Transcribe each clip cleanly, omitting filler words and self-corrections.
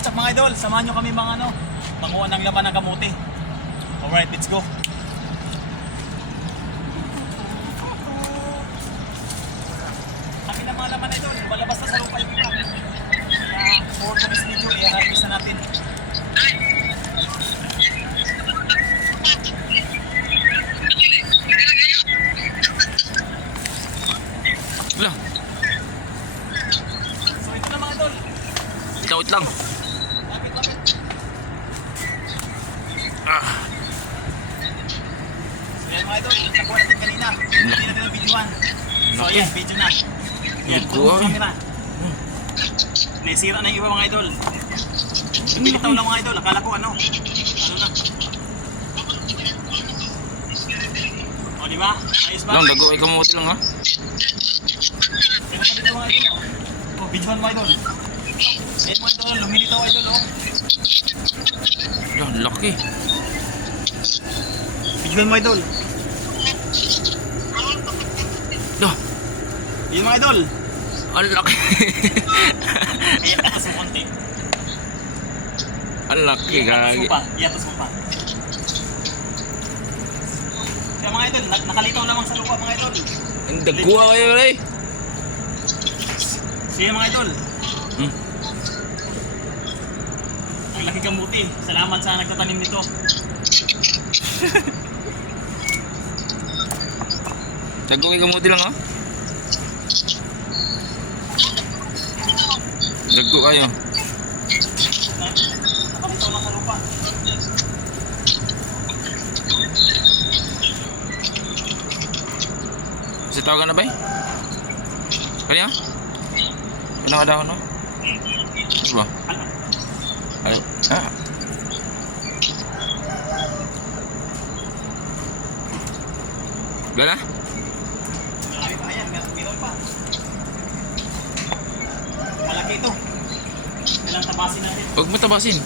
what's up mga idol? Samahan nyo kami mga manguha ng laman ng kamote. Alright, let's go. Kami na mga laman idol, malabas na sa lupa yung iba. Kaya for this video, i-harvest na natin. Lang. So ito na mga idol. Wait lang. Lapit. So yan mga idol, nakuha natin kanina. Hindi natin ang videohan. So ayan, video na. Yan, Nakuha. kung camera. Naisira na yung iba mga idol. Pinitaw lang mga idol, akala ko ano na. O diba? Ayos ba? Lang, dago ay kamuti lang ha. Meron pa dito mga idol. O, videohan mo idol. Ayun mga idol, lumilitaw idol o. Lang, laki. Videohan mo idol. Lah, Yun mga idol. ang laki. Iatas mo konti. Ang laki, Iatas mo gagi. pa. Iatas mo pa. Kaya mga idol, nakalitaw lamang sa lupa mga idol. Ang dagwa kayo rin. Sige mga idol. Hmm. Ang laki kamuti. Salamat sa nagtatanim nito. Dago ay kamuti lang ha. Dago kayo. Nakalitaw lang sa lupa. Kasi tawagan na ba eh? Kanya? Ano ka dahon no? Ano ba? Ano? Ay, Gala? Marami pa yan. Meron pa. Malaki ito. Kailang tabasin natin. Huwag mo tabasin.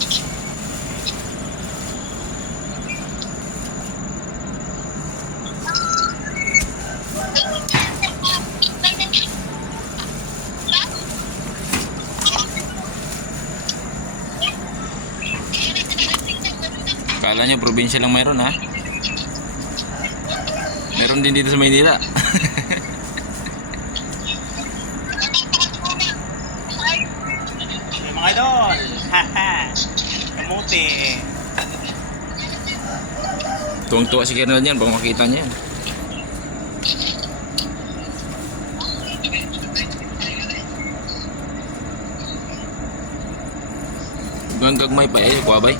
Kala nyo probinsya lang mayroon ha? Meron din dito sa Maynila. Sige mga idol. Haha. Kamuti. Tuwang-tuwa si Kernel niyan pag makita niya yan. Hanggang gagmay pa eh, kuwabay.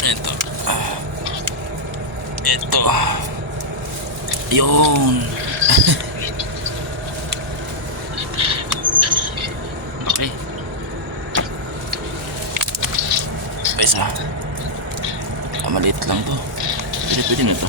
Ito. Ito. Yun. Okay. Isa. Maliit lang to. Pwede na to.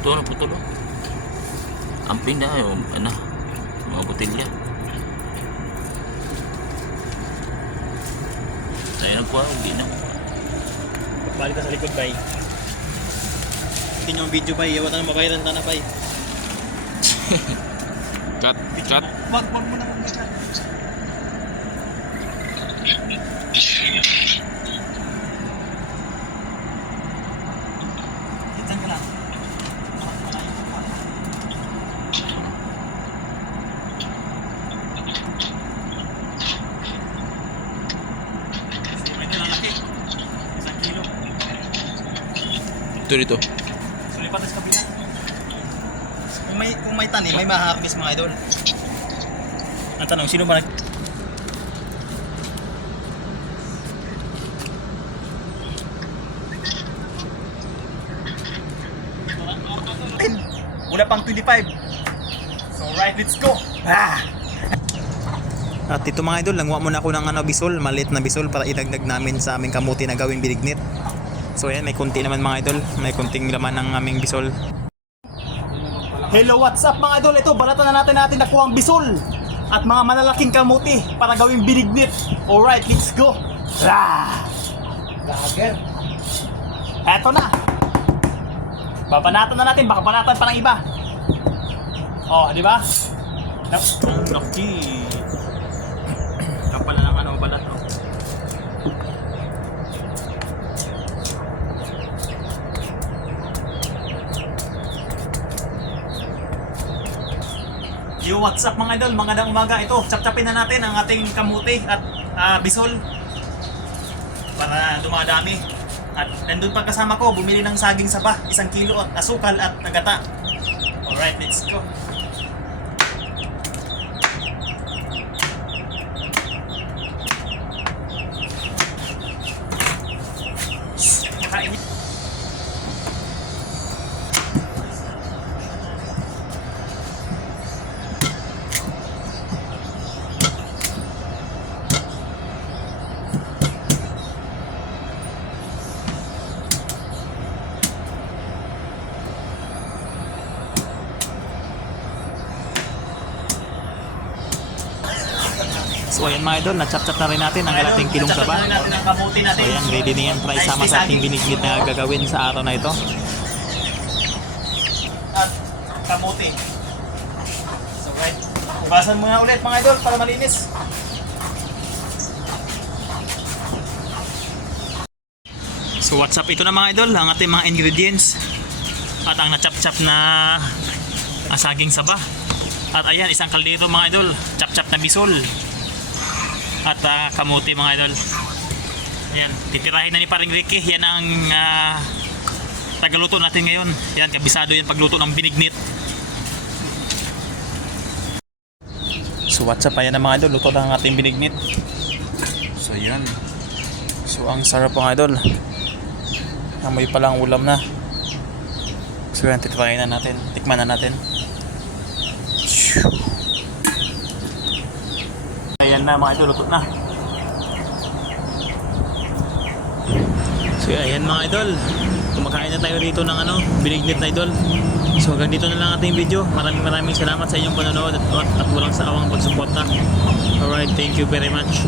Putol. Putol. Amping na yung mga botelya. Tayo nagkuha, hindi na. Balik ka sa likod, bay. Inyong video pa, iyawa na mabayaran ka na pa. Cut, cut. Wag mo na mag-cut. Diyan ka lang. Ito na laki. 1 kilo. Ito dito. Sulipat sa kabila. Kung may tanim, may maharvest mga idol. Ang tanong, sino ba nag... Wala pang 25. So right, let's go. At ito mga idol, nanguha muna ako ng bisol, maliit na bisol para idagdag namin sa aming kamuti na gawing binignit. So ayan, may konti naman mga idol, may konting laman ng aming bisol. Hello, what's up mga idol? Ito, balatan na natin nakuha ang bisol at mga malalaking kamuti para gawing binignit. Alright, let's go. Lager. Eto na. Babanatan na natin, baka banatan pa ng iba. Oh, di ba? Laki. Kapal na lang balat. Oh. Yo, what's up mga idol? Magandang umaga. Ito, chap-chapin na natin ang ating kamuti at bisol para dumadami. At nandun pa kasama ko, bumili ng saging saba, 1 kilo at asukal at nagata. Alright, let's go. Kain. So ayan mga idol, na-chop-chop na rin natin ang ating kilong saba. So ayan, ready na yan para isama sa ating binignit na gagawin sa araw na ito. At kamuti. So right, ugasan mo nga ulit mga idol para malinis. So what's up, ito na mga idol, ang ating mga ingredients at ang na-chop-chop na saging saba. At ayan, 1 kaldero mga idol, chop-chop na bisol. At kamuti mga idol. Ayan, titirahin na ni paring Ricky. Yan ang tagaluto natin ngayon. Yan, kabisado yan pagluto ng binignit. So what's up, ayan na mga idol, luto na ang ating binignit. So yan. So ang sarap mga idol. Amoy pa lang ulam na. So yan, titirahin na natin. Tikman na natin. Ayan na mga idol, luto na. So ayan mga idol, kumakain na tayo dito ng binignit na idol. So hanggang dito na lang ating video. Maraming salamat sa inyong panonood at walang saawang pagsuporta. Alright, thank you very much.